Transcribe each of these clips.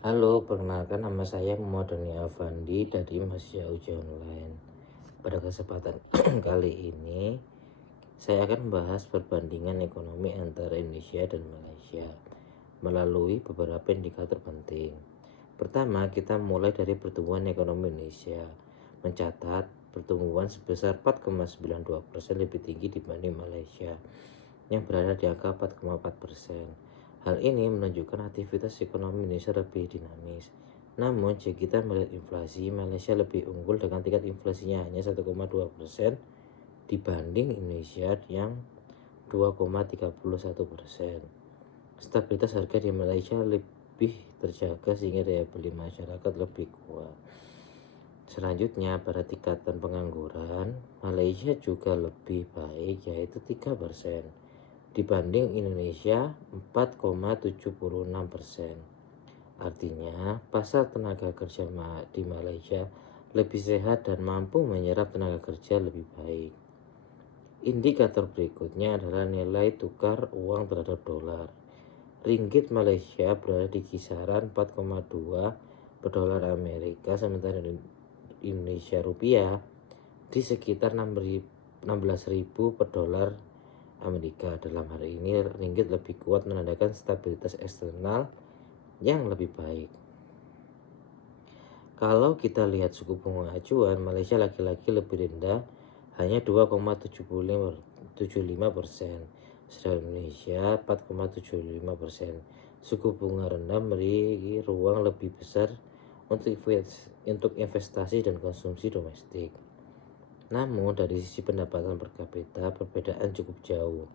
Halo, perkenalkan nama saya Muhammad Doni Afandi dari Mahasiswa Ujian Online. Pada kesempatan kali ini, saya akan membahas perbandingan ekonomi antara Indonesia dan Malaysia melalui beberapa indikator penting. Pertama, kita mulai dari pertumbuhan ekonomi Indonesia. Mencatat pertumbuhan sebesar 4,92% lebih tinggi dibanding Malaysia yang berada di angka 4,4%. Hal ini menunjukkan aktivitas ekonomi Indonesia lebih dinamis. Namun, jika kita melihat inflasi, Malaysia lebih unggul dengan tingkat inflasinya hanya 1,2% dibanding Indonesia yang 2,31%. Stabilitas harga di Malaysia lebih terjaga sehingga daya beli masyarakat lebih kuat. Selanjutnya, pada tingkatan pengangguran, Malaysia juga lebih baik, yaitu 3% dibanding Indonesia 4,76%. Artinya, pasar tenaga kerja di Malaysia lebih sehat dan mampu menyerap tenaga kerja lebih baik. Indikator berikutnya adalah nilai tukar uang terhadap dolar. Ringgit Malaysia berada di kisaran 4,2 per dolar Amerika, sementara Indonesia rupiah di sekitar 16.000 per dolar Amerika. Dalam hal ini, ringgit lebih kuat menandakan stabilitas eksternal yang lebih baik. Kalau kita lihat suku bunga acuan, Malaysia laki-laki lebih rendah, hanya 2,75%, sedangkan Indonesia 4,75%. Suku bunga rendah memberi ruang lebih besar untuk investasi dan konsumsi domestik. Namun, dari sisi pendapatan per kapita, perbedaan cukup jauh.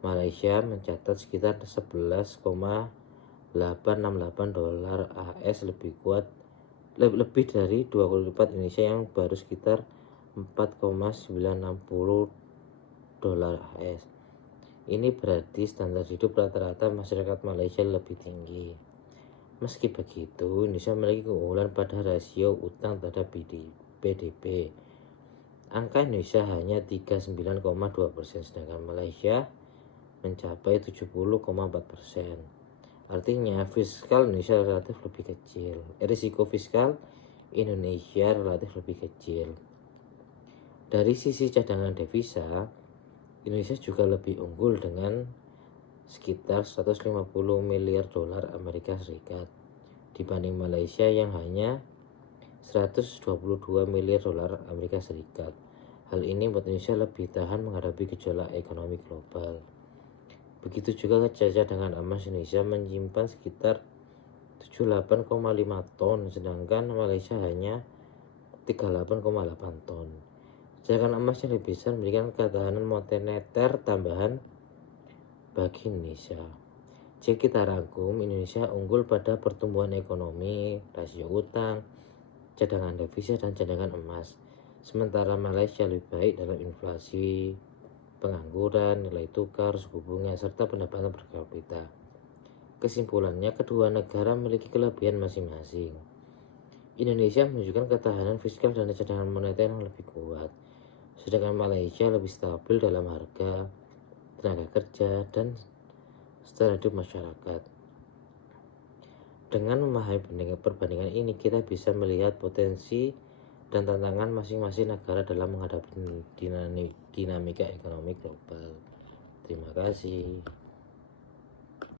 Malaysia mencatat sekitar 11,868 dolar AS lebih dari 2 kali lipat Indonesia yang baru sekitar 4,960 dolar AS. Ini berarti standar hidup rata-rata masyarakat Malaysia lebih tinggi. Meski begitu, Indonesia memiliki keunggulan pada rasio utang terhadap PDB. Angka Indonesia hanya 39,2%, sedangkan Malaysia mencapai 70,4%. Artinya, fiskal Indonesia relatif lebih kecil. Risiko fiskal Indonesia relatif lebih kecil. Dari sisi cadangan devisa, Indonesia juga lebih unggul dengan sekitar 150 miliar dolar Amerika Serikat dibanding Malaysia yang hanya 122 miliar dolar Amerika Serikat. Hal ini membuat Indonesia lebih tahan menghadapi gejolak ekonomi global. Begitu juga cadangan emas Indonesia menyimpan sekitar 78,5 ton, sedangkan Malaysia hanya 38,8 ton. Cadangan emas yang lebih besar memberikan ketahanan moneter tambahan bagi Indonesia. Jika kita rangkum, Indonesia unggul pada pertumbuhan ekonomi, rasio utang, cadangan devisa, dan cadangan emas. Sementara Malaysia lebih baik dalam inflasi, pengangguran, nilai tukar, suku bunga, serta pendapatan per kapita. Kesimpulannya, kedua negara memiliki kelebihan masing-masing. Indonesia menunjukkan ketahanan fiskal dan cadangan moneter yang lebih kuat, sedangkan Malaysia lebih stabil dalam harga, tenaga kerja, dan standar hidup masyarakat. Dengan memahami perbandingan ini, kita bisa melihat potensi dan tantangan masing-masing negara dalam menghadapi dinamika ekonomi global. Terima kasih.